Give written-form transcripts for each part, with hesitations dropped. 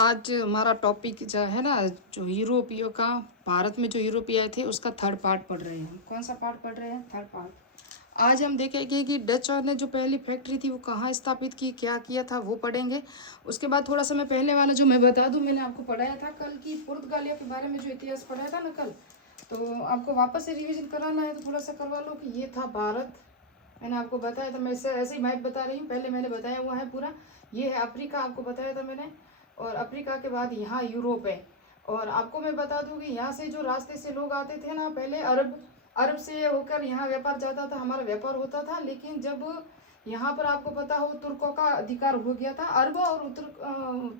आज हमारा टॉपिक जो है ना, जो यूरोपियो का, भारत में जो यूरोपीय आए थे उसका थर्ड पार्ट पढ़ रहे हैं। कौन सा पार्ट पढ़ रहे हैं? Third part. आज हम देखेंगे कि डच ने जो पहली फैक्ट्री थी वो कहाँ स्थापित की, क्या किया था, वो पढ़ेंगे। उसके बाद थोड़ा सा मैं पहले वाला जो मैं बता दूं, मैंने आपको पढ़ाया था कल की पुर्तगालियों के बारे में, जो इतिहास पढ़ाया था ना कल, तो आपको वापस से रिविजन कराना है तो थोड़ा सा करवा लो कि ये था भारत। मैंने आपको बताया था, मैं ऐसे ही मैप बता रही हूँ, पहले मैंने बताया हुआ है पूरा। ये है अफ्रीका, आपको बताया था मैंने, और अफ्रीका के बाद यहाँ यूरोप है। और आपको मैं बता दूँ कि यहाँ से जो रास्ते से लोग आते थे ना, पहले अरब अरब से होकर यहाँ व्यापार जाता था, हमारा व्यापार होता था। लेकिन जब यहाँ पर आपको पता हो तुर्कों का अधिकार हो गया था, अरब और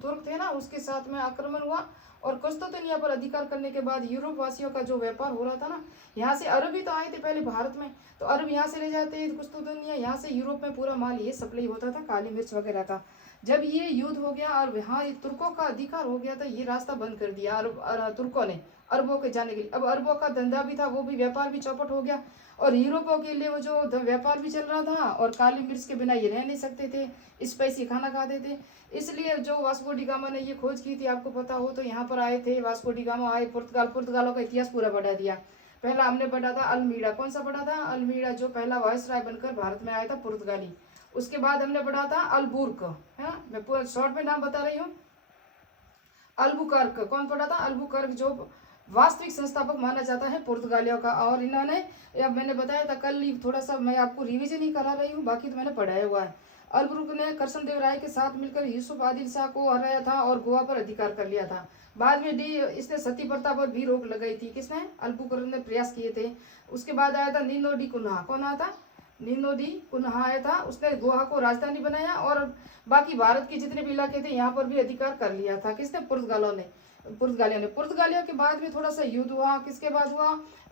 तुर्क थे ना, उसके साथ में आक्रमण हुआ और कुस्तुतनिया पर अधिकार करने के बाद यूरोप वासियों का जो व्यापार हो रहा था ना, यहाँ से अरब ही तो आए थे पहले भारत में, तो अरब यहाँ से ले जाते हैं कुस्तुतनिया, यहाँ से यूरोप में पूरा माल ये सप्लाई होता था, काली मिर्च वगैरह का। जब ये युद्ध हो गया और यहाँ तुर्कों का अधिकार हो गया था, ये रास्ता बंद कर दिया तुर्कों ने अरबों के जाने के लिए। अब अरबों का धंधा भी था, वो भी व्यापार भी चौपट हो गया, और यूरोपों के लिए वो जो व्यापार भी चल रहा था, और काली मिर्च के बिना ये रह नहीं सकते थे, स्पाइसी खाना खाते थे। इसलिए जो वास्को डी गामा ने ये खोज की थी, आपको पता हो तो, यहाँ पर आए थे वास्को डी गामा, आए पुर्तगालों का इतिहास पूरा बढ़ा दिया। पहला हमने पढ़ा था अल्मीड़ा, कौन सा पढ़ा था? अल्मीड़ा, जो पहला वायसराय बनकर भारत में आया था पुर्तगाली। उसके बाद हमने पढ़ा था अल्बुर्क, है ना, मैं पूरा शॉर्ट में नाम बता रही हूँ। अल्बुकर्क, कौन पढ़ा था? अल्बुकर्क, जो वास्तविक संस्थापक माना जाता है पुर्तगालियों का। और इन्होंने, अब मैंने बताया था कल, थोड़ा सा मैं आपको रिवीजन ही करा रही हूँ, बाकी तो मैंने पढ़ाया हुआ है। अल्बुकर्क ने करसन देव राय के साथ मिलकर यूसुफ आदिल शाह को हराया था और गोवा पर अधिकार कर लिया था। बाद में इसने सती प्रथा पर भी रोक लगाई थी। किसने? अल्बुकर्क ने प्रयास किए थे। उसके बाद आया था नीनो डी कुन्हा, कौन आया था? नीनो डी कुन्हा आया था, उसने गोवा को राजधानी बनाया और बाकी भारत के जितने भी इलाके थे यहाँ पर भी अधिकार कर लिया था। किसने? पुर्तगालियों के बाद में थोड़ा सा युद्ध हुआ। किसके बाद हुआ?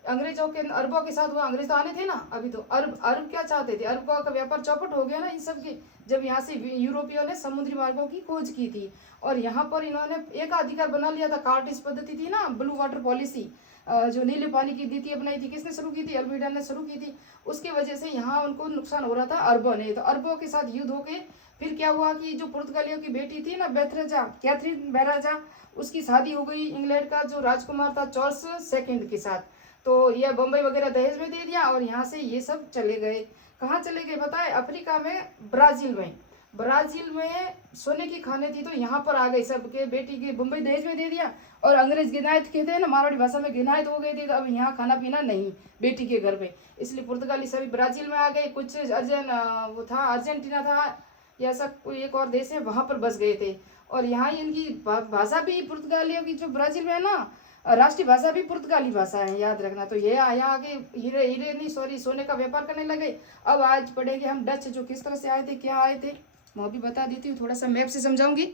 अंग्रेजों के, अरबों के साथ हुआ। अंग्रेज तो आने थे ना अभी, तो अरब अरब क्या चाहते थे? अरबों का व्यापार चौपट हो गया ना इन सब की, जब यहाँ से यूरोपियों ने समुद्री मार्गों की खोज की थी, और यहाँ पर इन्होंने एक अधिकार बना लिया था। कार्टिस पद्धति थी ना, ब्लू वाटर पॉलिसी, जो नीले पानी की नीति अपनाई थी। किसने शुरू की थी? अल्मीडा ने शुरू की थी। उसकी वजह से यहाँ उनको नुकसान हो रहा था अरबों ने, तो अरबों के साथ युद्ध होके फिर क्या हुआ कि जो पुर्तगालियों की बेटी थी ना, बेथरेजा, कैथरीन बेराजा, उसकी शादी हो गई इंग्लैंड का जो राजकुमार था चार्ल्स सेकंड के साथ। तो यह बम्बई वगैरह दहेज में दे दिया और यहाँ से ये सब चले गए। कहाँ चले गए बताए? अफ्रीका में, ब्राजील में। ब्राजील में सोने की खाने थी, तो यहाँ पर आ गए सबके, बेटी की बम्बई दहेज में दे दिया, और अंग्रेज गिनायत कहते हैं ना, मारवाड़ी भाषा में गिनायत हो गई थी, तो अब यहाँ खाना पीना नहीं बेटी के घर पे, इसलिए पुर्तगाली सभी ब्राजील में आ गए। कुछ वो था अर्जेंटीना था, या ऐसा कोई एक और देश है, वहां पर बस गए थे। और यहाँ इनकी भाषा भी पुर्तगालियों की, जो ब्राजील में है ना, राष्ट्रीय भाषा भी पुर्तगाली भाषा है, याद रखना। तो ये यहाँ आगे हीरे हीरे नहीं सॉरी सोने का व्यापार करने लगे। अब आज पढ़ेंगे हम डच, जो किस तरह से आए थे, क्या आए थे, मैं भी बता देती हूँ, थोड़ा सा मैप से समझाऊंगी।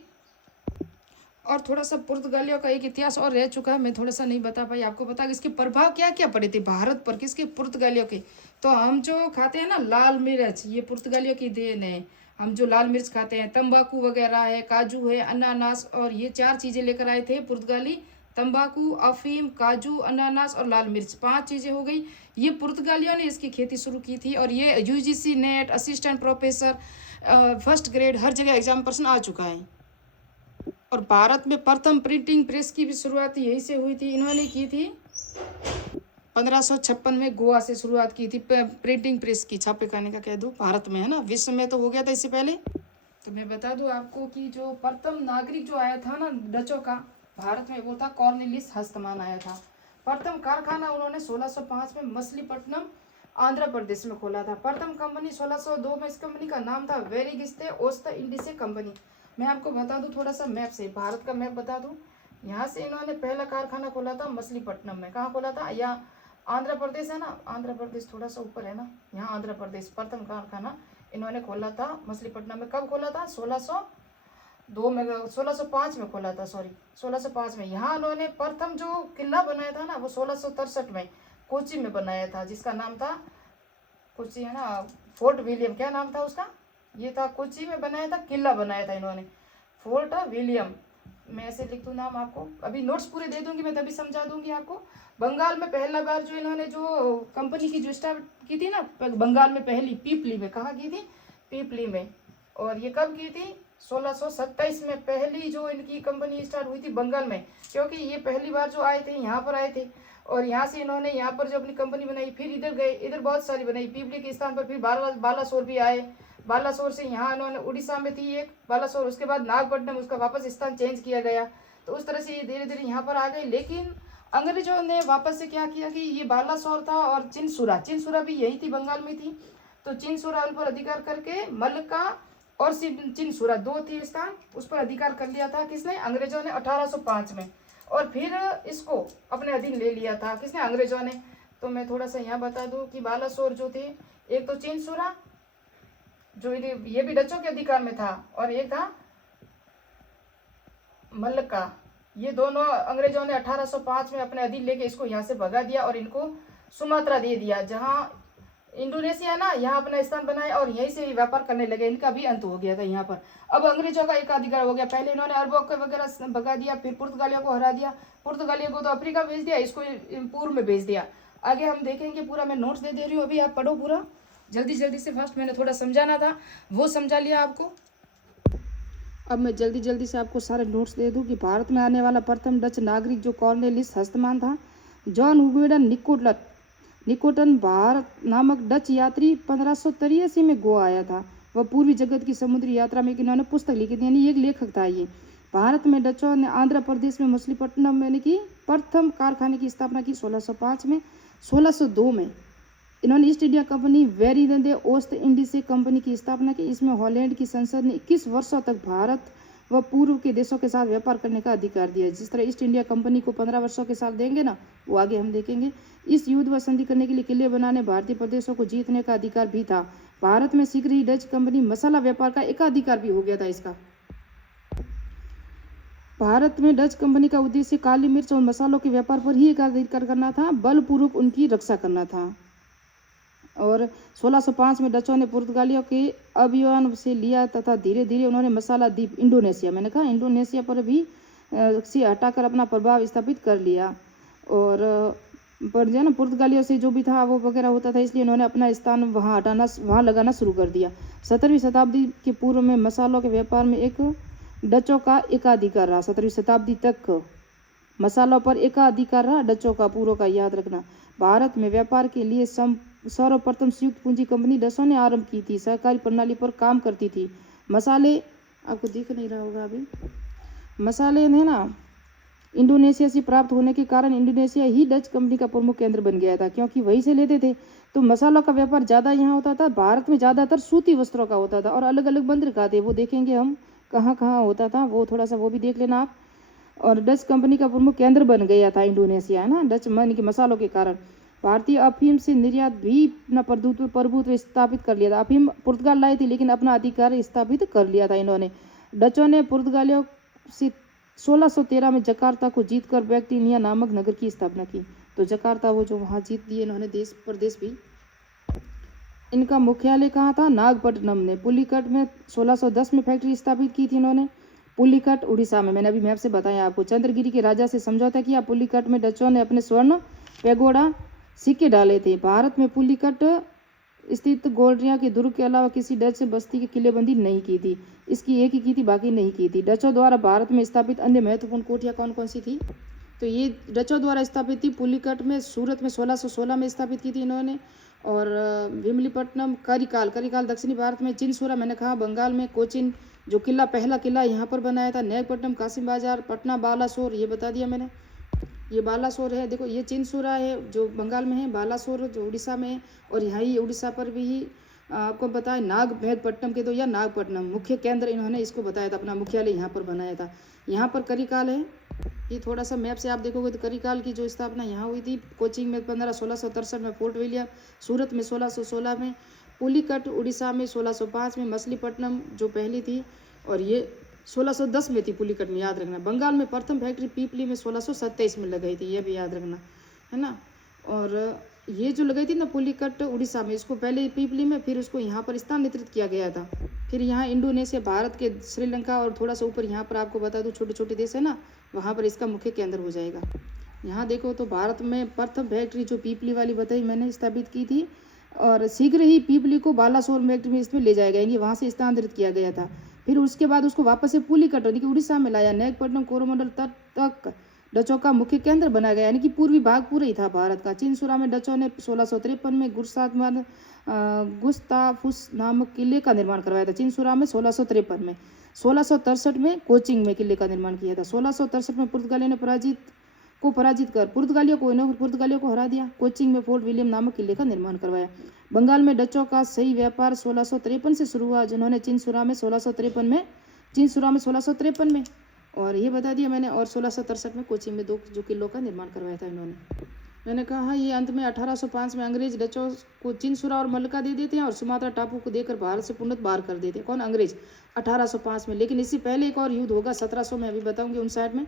और थोड़ा सा पुर्तगालियों का एक इतिहास और रह चुका है, मैं थोड़ा सा नहीं बता पाई, आपको बता इसके प्रभाव क्या क्या पड़े थे भारत पर, किसके? पुर्तगालियों के। तो हम जो खाते हैं ना लाल मिर्च, ये पुर्तगालियों की देन है। हम जो लाल मिर्च खाते हैं, तंबाकू वगैरह है, काजू है, अनानास, और ये चार चीज़ें लेकर आए थे पुर्तगाली। तंबाकू, अफीम, काजू, अनानास और लाल मिर्च, पांच चीज़ें हो गई। ये पुर्तगालियों ने इसकी खेती शुरू की थी। और ये UGC NET, assistant professor, first grade, हर जगह एग्जाम पर्सन आ चुका है। और भारत में प्रथम प्रिंटिंग प्रेस की भी शुरुआत यहीं से हुई थी, इन्होंने की थी 1556 में, गोवा से शुरुआत की थी प्रिंटिंग प्रेस की, छापे खाने का कह दूँ, भारत में, है ना। विश्व में तो हो गया था इससे पहले। तो मैं बता दूं आपको कि जो प्रथम नागरिक जो आया था ना डचों का भारत में, वो था कॉर्नेलियस हस्तमान आया था। प्रथम कारखाना उन्होंने 1605 में मछलीपट्टनम, आंध्र प्रदेश में खोला था। प्रथम कंपनी 1602 में, इस कंपनी का नाम था वेरिगिस्ते ओस्ट इंडिसे कंपनी। मैं आपको बता दूं थोड़ा सा मैप से, भारत का मैप बता दूं। यहाँ से इन्होंने पहला कारखाना खोला था मछलीपट्टनम में। कहाँ खोला था? या आंध्र प्रदेश है ना, आंध्र प्रदेश थोड़ा सा ऊपर है ना, यहाँ आंध्र प्रदेश। प्रथम कारखाना इन्होंने खोला था मछलीपट्टनम में। कब खोला था? 1602 में, 1605 में खोला था, सॉरी 1605 में। यहाँ उन्होंने प्रथम जो किला बनाया था ना, वो 1663 में कोची में बनाया था, जिसका नाम था कोची, है ना, फोर्ट विलियम। क्या नाम था उसका? ये था, कोची में बनाया था, किला बनाया था इन्होंने, फोर्ट विलियम। मैं ऐसे लिख दूँ नाम आपको, अभी नोट्स पूरे दे दूंगी मैं, तभी समझा दूंगी आपको। बंगाल में पहला बार जो इन्होंने जो कंपनी की जो स्टार्ट की थी ना, बंगाल में पहली, पीपली में। कहाँ की थी? पीपली में। और ये कब की थी? 1627 में पहली जो इनकी कंपनी स्टार्ट हुई थी बंगाल में, क्योंकि ये पहली बार जो आए थे यहाँ पर आए थे, और यहाँ से इन्होंने यहाँ पर जो अपनी कंपनी बनाई, फिर इधर गए, इधर बहुत सारी बनाई पीपली के स्थान पर, फिर बालासोर भी आए, बालासोर से यहाँ इन्होंने उड़ीसा में थी एक बालासोर, उसके बाद नागपट्टनम, उसका वापस स्थान चेंज किया गया, तो उस तरह से ये धीरे धीरे यहाँ पर आ गए। लेकिन अंग्रेजों ने वापस से क्या किया कि ये बालासोर था और चिनसुरा भी यही थी, बंगाल में थी, तो चिनसुरा उन पर अधिकार करके मलका और चिनसुरा दो थी स्थान, उस पर अधिकार कर लिया था किसने, अंग्रेजों ने 1805 में, और फिर इसको अपने अधीन ले लिया था किसने, अंग्रेजों ने। तो मैं थोड़ा सा यहाँ बता दूं कि बालासोर जो थे, एक तो चिनसुरा जो ये भी डचों के अधिकार में था, और एक था मलका, ये दोनों अंग्रेजों ने 1805 में अपने अधीन लेके इसको यहाँ से भगा दिया और इनको सुमात्रा दे दिया, जहाँ इंडोनेशिया ना, यहाँ अपना स्थान बनाया और यहीं से व्यापार करने लगे, इनका भी अंत हो गया था यहाँ पर। अब अंग्रेजों का एकाधिकार हो गया, पहले इन्होंने अरबों को वगैरह भगा दिया, फिर पुर्तगालियों को हरा दिया, पुर्तगालियों को तो अफ्रीका भेज दिया, इसको पूर्व में भेज दिया। आगे हम देखेंगे, पूरा मैं नोट्स दे रही हूँ, अभी आप पढ़ो पूरा जल्दी जल्दी से। फर्स्ट मैंने थोड़ा समझाना था, वो समझा लिया आपको। अब मैं जल्दी जल्दी से आपको सारे नोट्स दे दूं कि भारत में आने वाला प्रथम डच नागरिक जो कॉर्नेलिस हस्तमान था, जॉन हुगेडन निकोटन भारत नामक डच यात्री 1583 में गोवा आया था। वह पूर्वी जगत की समुद्री यात्रा में इन्होंने पुस्तक लिखी थी, यानी एक लेखक था ये। भारत में डचों ने आंध्र प्रदेश में मछलीपट्टनम में की प्रथम कारखाने की स्थापना की 1605 में। 1602 में इन्होंने ईस्ट इंडिया कंपनी वेरिदे ओस्ट इंडीज से कंपनी की स्थापना की। इसमें हॉलैंड की संसद ने 21 वर्षों तक भारत व पूर्व के देशों के साथ व्यापार करने का अधिकार दिया। जिस तरह ईस्ट इंडिया कंपनी को 15 वर्षों के साथ देंगे ना, वो आगे हम देखेंगे। इस युद्ध व संधि करने के लिए किले बनाने, भारतीय प्रदेशों को जीतने का अधिकार भी था। भारत में शीघ्र ही डच कंपनी मसाला व्यापार का एकाधिकार भी हो गया था इसका। भारत में डच कंपनी का उद्देश्य काली मिर्च और मसालों के व्यापार पर ही एकाधिकार करना था, बलपूर्वक उनकी रक्षा करना था। और 1605 में डचों ने पुर्तगालियों के अभियान से लिया तथा धीरे धीरे उन्होंने मसाला द्वीप इंडोनेशिया, मैंने कहा इंडोनेशिया पर भी से हटाकर अपना प्रभाव स्थापित कर लिया। और पर जो है ना, पुर्तगालियों से जो भी था वो वगैरह होता था, इसलिए उन्होंने अपना स्थान वहाँ लगाना शुरू कर दिया। 17वीं शताब्दी के पूर्व में मसालों के व्यापार में एक डचों का एकाधिकार रहा। 17वीं शताब्दी तक मसालों पर एकाधिकार रहा डचों का, पूर्व का याद रखना। भारत में व्यापार के लिए सर्वप्रथम संयुक्त पूंजी कंपनी डचों ने आरंभ की थी, सहकारी प्रणाली पर काम करती थी। मसाले आपको दिख नहीं रहा होगा अभी, मसाले ने ना इंडोनेशिया से प्राप्त होने के कारण इंडोनेशिया ही डच कंपनी का प्रमुख केंद्र बन गया था, क्योंकि वहीं से लेते थे। तो मसालों का व्यापार ज़्यादा यहाँ होता था। भारत में ज़्यादातर सूती वस्त्रों का होता था और अलग अलग बंदरगाह थे, वो देखेंगे हम कहाँ कहाँ होता था, वो थोड़ा सा वो भी देख लेना आप। और डच कंपनी का प्रमुख केंद्र बन गया था इंडोनेशिया, है ना, डच मन के मसालों के कारण। भारतीय अफीम से निर्यात भी अपना प्रभुत्व स्थापित कर लिया था। अफीम पुर्तगाल लाई थी, लेकिन अपना अधिकार स्थापित कर लिया था इन्होंने। डचों ने पुर्तगालियों से 1613 में जकार्ता को जीतकर बैक्टीनिया नामक नगर की स्थापना की। तो जकार्ता वो जो वहाँ जीत दिए इन्होंने देश प्रदेश भी। इनका मुख्यालय कहाँ था, नागपट्टनम ने। पुलिकट में 1610 में फैक्ट्री स्थापित की थी इन्होंने। पुलिकट उड़ीसा में, मैंने अभी मैप से बताया आपको। चंद्रगिरी के राजा से समझौता किया। पुलिकट में डचों ने अपने स्वर्ण पैगोडा सिक्के डाले थे। भारत में पुलिकट स्थित गोल्ड्रिया के दुर्ग के अलावा किसी डच बस्ती की किलेबंदी नहीं की थी। इसकी एक ही की थी, बाकी नहीं की थी। डचों द्वारा भारत में स्थापित अन्य महत्वपूर्ण कोठियाँ कौन कौन सी थी, तो ये डचों द्वारा स्थापित थी। पुलिकट में सूरत में 1616 में स्थापित की थी इन्होंने। और विमलीपट्टनम, करिकाल दक्षिणी भारत में। चिनसुरा मैंने कहा बंगाल में। कोचिन जो किला, पहला किला यहाँ पर बनाया था। नागपट्टनम, कासिम बाजार, पटना, बालासोर, ये बता दिया मैंने। ये बालासोर है, देखो ये चिनसुरा है जो बंगाल में है, बालासोर जो उड़ीसा में है, और यहाँ ही उड़ीसा पर भी ही आपको बताया नागपट्टनम के दो या नागपट्टनम मुख्य केंद्र इन्होंने इसको बताया था, अपना मुख्यालय यहाँ पर बनाया था। यहाँ पर करिकाल है, ये थोड़ा सा मैप से आप देखोगे तो करिकाल की जो स्थापना यहाँ हुई थी। कोचिंग में 1663 में, फोर्ट विलियम सूरत में 1616 में, पुलिकट उड़ीसा में 1605 में, मछलीपट्टनम जो पहली थी और ये 1610 में थी पुलिकट में, याद रखना। बंगाल में प्रथम फैक्ट्री पीपली में 1627 में लगाई थी, ये भी याद रखना, है ना। और ये जो लगाई थी ना पुलिकट उड़ीसा में, इसको पहले पीपली में, फिर उसको यहाँ पर स्थानांतरित किया गया था। फिर यहाँ इंडोनेशिया, भारत के श्रीलंका और थोड़ा सा ऊपर यहाँ पर आपको बता दूँ छोटे छोटे देश है ना, वहाँ पर इसका मुख्य केंद्र हो जाएगा। यहाँ देखो तो भारत में प्रथम फैक्ट्री जो पीपली वाली बताई मैंने स्थापित की थी, और शीघ्र ही पीपली को बालासोर फैक्ट्री में इसमें ले जाया गया, वहाँ से स्थानांतरित किया गया था। फिर उसके बाद उसको वापस से पुलिकट यानी कि उड़ीसा में लाया। नागपट्टनम कोरोमंडल तट तक डचों का मुख्य केंद्र बनाया गया, यानी कि पूर्वी भाग पूरा ही था भारत का। चिनसुरा में डचों ने 1653 में गुस्ताफुस नामक किले का निर्माण करवाया था। चिनसुरा में 1653 में। 1663 में कोचिंग में किले का निर्माण किया था। 1663 में पुर्तगालियों ने पराजित कर पुर्तगालियों को हरा दिया। कोचिंग में फोर्ट विलियम नामक किले का निर्माण करवाया। बंगाल में डचों का सही व्यापार 1653 से शुरू हुआ, जिन्होंने चिनसुरा में 1653 में और ये बता दिया मैंने, और 1663 में कोचिंग में 2 जो किलों का निर्माण करवाया था इन्होंने। मैंने कहा ये अंत में 1805 में अंग्रेज डचों को चिनसुरा और मलक्का दे देते हैं और सुमात्रा टापू को देकर भारत से पूर्णतः बाहर कर देते हैं। कौन? अंग्रेज 1805 में। लेकिन इससे पहले एक और युद्ध होगा 1700 में, अभी बताऊंगी 59 में।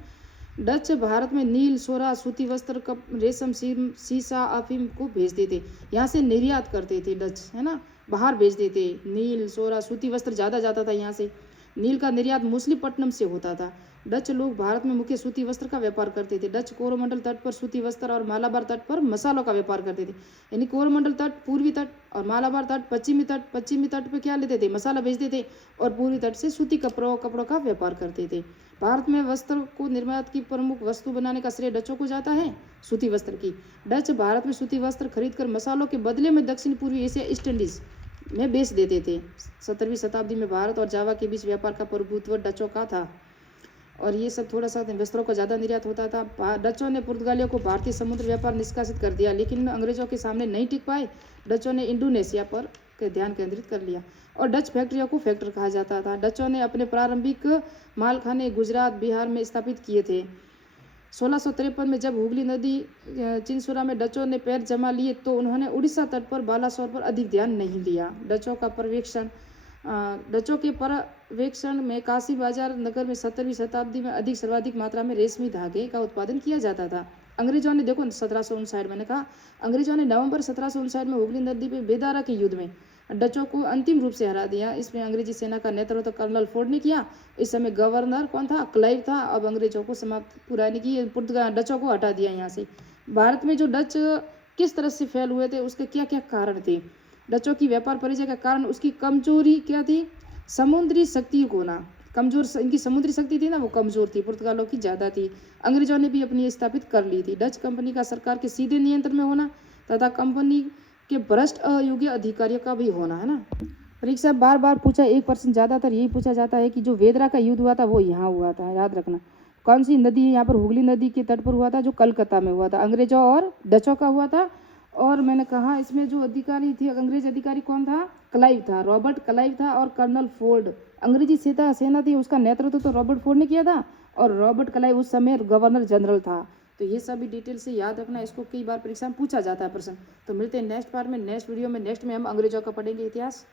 डच भारत में नील, सोरा, सूती वस्त्र, कप, रेशम, सीसा, अफीम को भेजते थे। यहाँ से निर्यात करते थे डच, है ना, बाहर भेजते थे। नील, सोरा, सूती वस्त्र ज़्यादा जाता था यहाँ से। नील का निर्यात मछलीपट्टनम से होता था। डच लोग भारत में मुख्य सूती वस्त्र का व्यापार करते थे। डच कोरोमंडल तट पर सूती वस्त्र और मालाबार तट पर मसालों का व्यापार करते थे। यानी कोरोमंडल तट पूर्वी तट और मालाबार तट पश्चिमी तट पर क्या लेते थे? मसाला बेचते थे और पूर्वी तट से सूती कपड़ों का व्यापार करते थे। भारत में वस्त्र को निर्यात की प्रमुख वस्तु बनाने का श्रेय डचों को जाता है, सूती वस्त्र की। डच भारत में सूती वस्त्र खरीदकर मसालों के बदले में दक्षिण पूर्वी एशिया, ईस्ट इंडीज में बेच देते थे। 17वीं शताब्दी में भारत और जावा के बीच व्यापार का प्रभुत्व डचों का था और ये सब थोड़ा सा वस्त्रों का ज़्यादा निर्यात होता था। डचों ने पुर्तगालियों को भारतीय समुद्र व्यापार निष्कासित कर दिया, लेकिन अंग्रेजों के सामने नहीं टिक पाए। डचों ने इंडोनेशिया पर ध्यान केंद्रित कर लिया और डच फैक्ट्रियों को फैक्टर कहा जाता था। डचों ने अपने प्रारंभिक मालखाने गुजरात, बिहार में स्थापित किए थे। 1653 में जब हुगली नदी चिनसुरा में डचों ने पैर जमा लिए तो उन्होंने उड़ीसा तट पर बालासोर पर अधिक ध्यान नहीं दिया। डचों के पर्यवेक्षण में काशी बाजार नगर में 17वीं शताब्दी में सर्वाधिक मात्रा में रेशमी धागे का उत्पादन किया जाता था। अंग्रेजों ने देखो 1759, मैंने कहा अंग्रेजों ने नवंबर 1759 में हुगली नदी पे बेदारा के युद्ध में डचों को अंतिम रूप से हरा दिया। इसमें अंग्रेजी सेना का नेतृत्व कर्नल फोर्ड ने किया। इस समय गवर्नर कौन था? क्लाइव था। अब अंग्रेजों को समाप्त पुरानी की डचों को हटा दिया यहाँ से। भारत में जो डच किस तरह से फैल हुए थे, उसके क्या क्या कारण थे? डचों की व्यापार परिचय का कारण उसकी कमजोरी क्या थी? समुद्री शक्ति को ना, कमजोर इनकी समुद्री शक्ति थी ना, वो कमजोर थी, पुर्तगालों की ज़्यादा थी। अंग्रेजों ने भी अपनी स्थापित कर ली थी। डच कंपनी का सरकार के सीधे नियंत्रण में होना तथा कंपनी के भ्रष्ट अयोग्य अधिकारियों का भी होना, है ना। परीक्षा बार बार पूछा, 1% ज़्यादातर यही पूछा जाता है कि जो वेदरा का युद्ध हुआ था वो यहाँ हुआ था, याद रखना। कौन सी नदी है यहाँ पर? हुगली नदी के तट पर हुआ था, जो कलकत्ता में हुआ था। अंग्रेजों और डचों का हुआ था। और मैंने कहा इसमें जो अधिकारी थे, अंग्रेज अधिकारी कौन था? क्लाइव था, रॉबर्ट क्लाइव था और कर्नल फोर्ड। अंग्रेजी सेना थी, उसका नेतृत्व तो रॉबर्ट फोर्ड ने किया था और रॉबर्ट क्लाइव उस समय गवर्नर जनरल था। तो ये सभी डिटेल से याद रखना, इसको कई बार परीक्षा में पूछा जाता है प्रश्न। तो मिलते हैं नेक्स्ट पार्ट में, नेक्स्ट वीडियो में। नेक्स्ट में हम अंग्रेजों का पढ़ेंगे इतिहास।